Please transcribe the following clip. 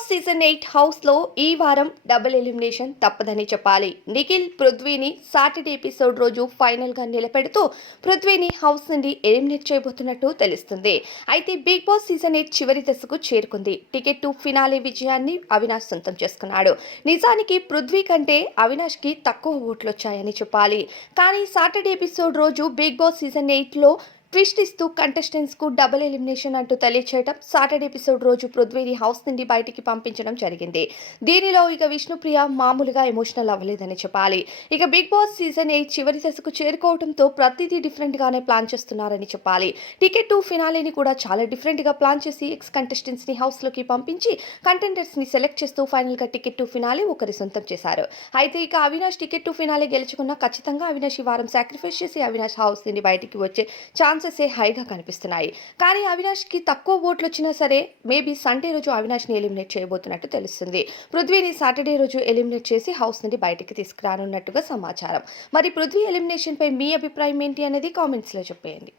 Boss season 8 హౌస్లో ఈ వారం డబుల్ ఎలిమినేషన్ తప్పదని చెప్పాలి. నిఖిల్ పృథ్వీని సాటర్డే ఎపిసోడ్ రోజు ఫైనల్గా నిలబెడుతూ పృథ్వీని హౌస్ నుండి ఎలిమినేట్ చేయబోతున్నట్టు తెలుస్తుంది. అయితే బిగ్ బాస్ సీజన్ 8 చివరి దశకు చేరుకుంది. టికెట్ టు ఫినాలే విజయాన్ని అవినాష్ సొంతం చేసుకున్నాడు. నిజానికి పృథ్వీ కంటే అవినాష్కి తక్కువ ఓట్లు వచ్చాయని చెప్పాలి. కానీ సాటర్డే ఎపిసోడ్ రోజు బిగ్ బాస్ సీజన్ 8లో ట్విస్ట్ ఇస్తూ కంటెస్టెంట్స్కు డబుల్ ఎలిమినేషన్ అంటూ తెలియచేయడం, సాటర్డే ఎపిసోడ్ రోజు పృథ్వీని హౌస్ నుండి బయటికి పంపించడం జరిగింది. దీనిలో ఇక విష్ణుప్రియ మామూలుగా ఎమోషనల్ అవ్వలేదని చెప్పాలి. ఇక బిగ్ బాస్ సీజన్ 8 చివరి దశకు చేరుకోవడంతో ప్రతిదీ డిఫరెంట్గానే ప్లాన్ చేస్తున్నారని చెప్పాలి. టికెట్ టు ఫినాలేని కూడా చాలా డిఫరెంట్గా ప్లాన్ చేసి ఎక్స్ కంటెస్టెంట్స్ని హౌస్లోకి పంపించి కంటెండర్స్ని సెలెక్ట్ చేస్తూ ఫైనల్గా టికెట్ టు ఫినాలే ఒకరి సొంతం చేశారు. అయితే ఇక అవినాష్ టికెట్ టు ఫినాలే గెలుచుకున్న ఖచ్చితంగా అవినాష్ ఈ వారం సాక్రిఫైస్ చేసి అవినాష్ హౌస్ నుండి బయటికి వచ్చే ఛాన్సెస్ హైగా కనిపిస్తున్నాయి. కానీ అవినాష్కి తక్కువ ఓట్లు వచ్చినా సరే మేబీ సండే రోజు అవినాష్ని ఎలిమినేట్ చేయబోతున్నట్టు తెలుస్తుంది. పృథ్వీని సాటర్డే రోజు ఎలిమినేట్ చేసి హౌస్ నుండి బయటికి తీసుకురానున్నట్టుగా సమాచారం. మరి పృథ్వీ ఎలిమినేషన్ పై మీ అభిప్రాయం ఏంటి అనేది కామెంట్స్లో చెప్పేయండి.